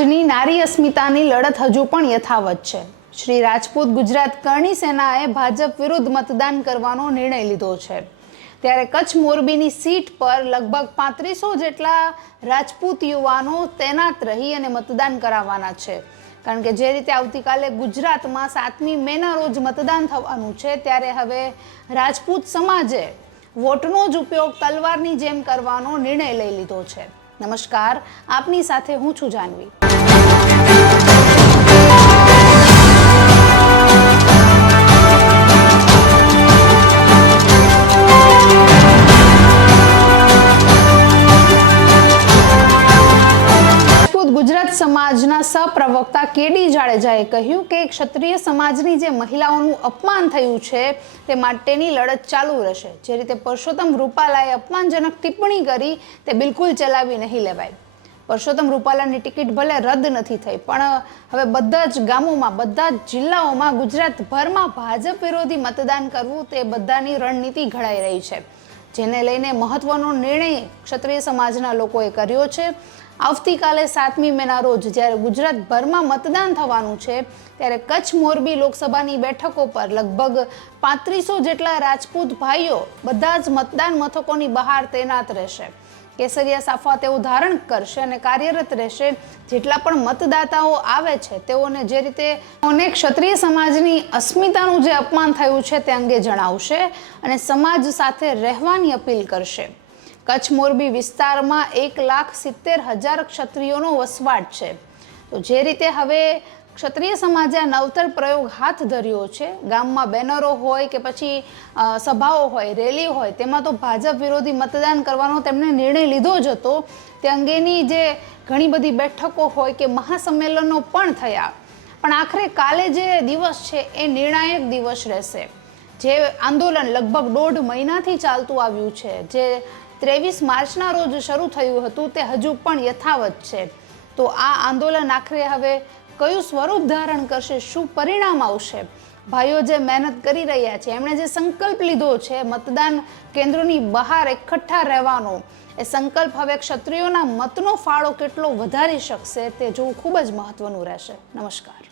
સમાજની નારી અસ્મિતાની લડત હજુ પણ યથાવત છે। શ્રી રાજપૂત ગુજરાત કરણી સેનાએ ભાજપ વિરુદ્ધ મતદાન કરવાનો નિર્ણય લીધો છે। ત્યારે કચ્છ મોરબીની સીટ પર લગભગ 3500 જેટલા રાજપૂત યુવાનો તૈનાત રહી અને મતદાન કરાવવાના છે। કારણ કે જે રીતે આવતીકાલે ગુજરાતમાં 7મી મેના રોજ મતદાન થવાનું છે, ત્યારે હવે રાજપૂત સમાજે વોટનો જ ઉપયોગ તલવારની જેમ કરવાનો નિર્ણય લઈ લીધો છે। નમસ્કાર, આપની સાથે હું છું જાનવી। ગુજરાત સમાજના સહપ્રવક્તા કેડી જાડેજાએ કહ્યું કે ક્ષત્રિય સમાજની જે મહિલાઓનું અપમાન થયું છે તે માટેની લડત ચાલુ રહેશે। જે રીતે પરસોત્તમ રૂપાલાએ અપમાનજનક ટિપ્પણી કરી તે બિલકુલ ચલાવી નહીં લેવાય। પરસોત્તમ રૂપાલાની ટિકિટ ભલે રદ નથી થઈ, પણ હવે બધા જ ગામોમાં, બધા જ જિલ્લાઓમાં, ગુજરાતભરમાં ભાજપ વિરોધી મતદાન કરવું તે બધાની રણનીતિ ઘડાઈ રહી છે, જેને લઈને મહત્વનો નિર્ણય ક્ષત્રિય સમાજના લોકોએ કર્યો છે। આવતીકાલે 7મી મેના રોજ જ્યારે ગુજરાતભરમાં મતદાન થવાનું છે, ત્યારે કચ્છ મોરબી લોકસભાની બેઠકો પર લગભગ 3500 જેટલા રાજપૂત ભાઈઓ બધા જ મતદાન મથકોની બહાર તૈનાત રહેશે। કેસરિયા સાફા તેઓ ધારણ કરશે અને કાર્યરત રહેશે। જેટલા પણ મતદાતાઓ આવે છે તેઓને જે રીતે ક્ષત્રિય સમાજની અસ્મિતાનું જે અપમાન થયું છે તે અંગે જણાવશે અને સમાજ સાથે રહેવાની અપીલ કરશે। કચ્છ મોરબી વિસ્તારમાં 1,70,000 ક્ષત્રિયોનો વસવાટ છે। તો જે રીતે હવે ક્ષત્રિય સમાજે આ નવતર પ્રયોગ હાથ ધર્યો છે, ગામમાં બેનરો હોય કે પછી સભાઓ હોય, રેલી હોય, તેમાં તો ભાજપ વિરોધી મતદાન કરવાનો તેમણે નિર્ણય લીધો જ હતો। તે અંગેની જે ઘણી બધી બેઠકો હોય કે મહાસંમેલનો પણ થયા, પણ આખરે કાલે જે દિવસ છે એ નિર્ણાયક દિવસ રહેશે। જે આંદોલન લગભગ 1.5 મહિનાથી ચાલતું આવ્યું છે, જે 23 માર્ચના રોજ શરૂ થયું હતું, તે હજુ પણ યથાવત છે। તો આ આંદોલન આખરે હવે કયું સ્વરૂપ ધારણ કરશે, શું પરિણામ આવશે? ભાઈઓ જે મહેનત કરી રહ્યા છે, એમણે જે સંકલ્પ લીધો છે મતદાન કેન્દ્રોની બહાર એકઠા રહેવાનો, એ સંકલ્પ હવે ક્ષત્રિયોના મતનો ફાળો કેટલો વધારી શકશે તે જોવું ખૂબ જ મહત્વનું રહેશે। નમસ્કાર।